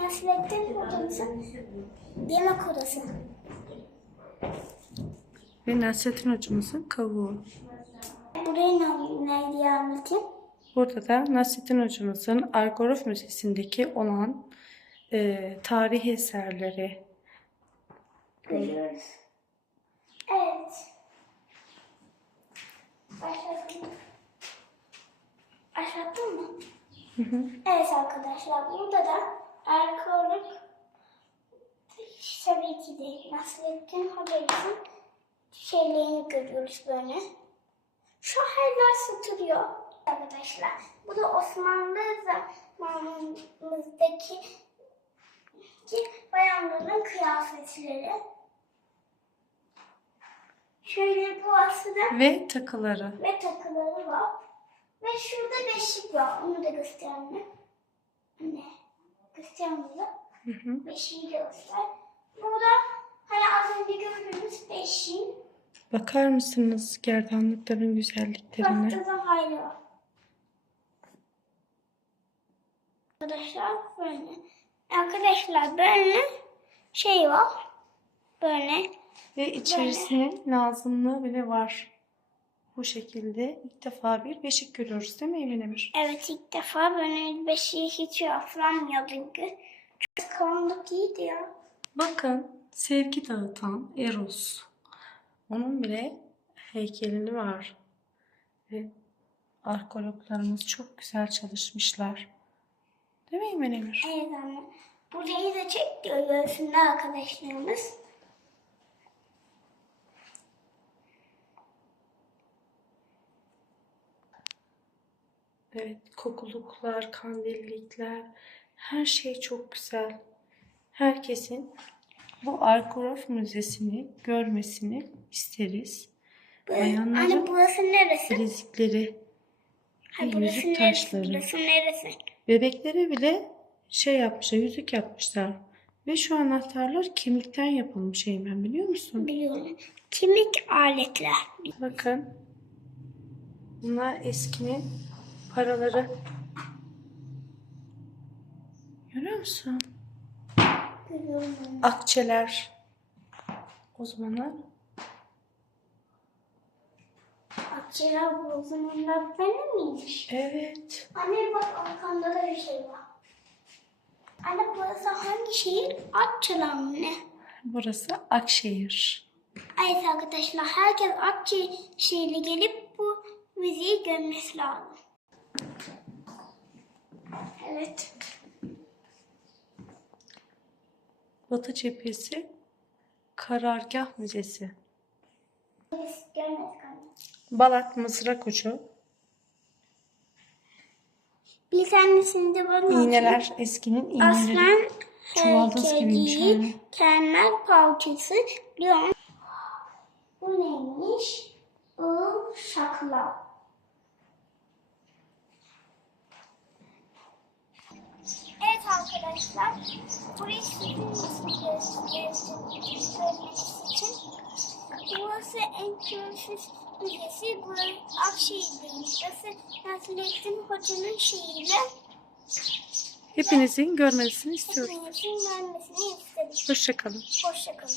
Nasrettin hocamızın yemek odası. Ve Nasrettin hocamızın kavuğu. Burayı ne, diye anlatayım? Burada da Nasrettin hocamızın Arkeolog Müzesi'ndeki olan e, tarih eserleri. Görüyoruz. Evet. Başlattın mı? Başlattın mı? Hı hı. Evet arkadaşlar burada da arkeolog tabii ki de Nasrettin Hoca'nın şeylerini görüyoruz böyle. Şu haller satılıyor arkadaşlar. Bu da Osmanlı zamanımızdaki ki bayanların kıyafetleri. Şöyle bu aslında Ve takıları. ve takıları var. Ve şurada beşik var. Onu da gösterme. Ne? Hı. Beşiği de göster. Burada hani az önce gördüğümüz beşiğin Bakar mısınız gerdanlıkların güzelliklerine? baktığında hayli var. Arkadaşlar böyle. Arkadaşlar böyle şey var. Böyle. Ve içerisine lazımlığı bile var. Bu şekilde ilk defa bir beşik görüyoruz değil mi Emin Emir? Evet ilk defa böyle beşiği hiç raflanmıyordum ki. Çok karanlık iyiydi ya. Bakın sevgi dağıtan Eros. Onun bile heykelini var. Ve arkeologlarımız çok güzel çalışmışlar. Değil mi Emin Emir? Evet anne. Burayı da çek diyor göğsünde arkadaşlarımız. Evet, kokuluklar, kandillikler, her şey çok güzel. Herkesin bu Arkeolog Müzesi'ni görmesini isteriz. Bayanların Anne burası neresi? bilezikleri, Ha, ve burası yüzük neresi? taşları. Burası neresi? Bebeklere bile şey yapmışlar, yüzük yapmışlar. Ve şu anahtarlar kemikten yapılmış Eymen biliyor musun? Biliyorum. Kemik aletler. Bakın. Bunlar eskinin paraları. Görüyor musun? Akçeler. Zamanlar Akçeler bu zamanlar benim miymiş? evet. Anne bak arkamda da bir şey var. Anne burası hangi şehir? Akçalar mı ne? Burası Akşehir. Evet arkadaşlar herkes Akçehir'e gelip bu müziği görmesi lazım. Evet. Batı cephesi Karargah Müzesi. Balat Mızrak Ucu. Bir tanesini de bana İğneler eskinin iğneleri. Aslan Çuvaldız gibiymiş kemer parçası, lion. Bu neymiş? Iğıl şakla. Evet arkadaşlar, burayı sizin için gezdiğiniz için Burası en görüşmüş müzesi. Burası Akşehir'deymiş. Burası Nasrettin Hoca'nın şehriyle Hepinizin görmesini istiyorum. hepimizin gelmesini isteriz. Hoşçakalın. Hoşçakalın.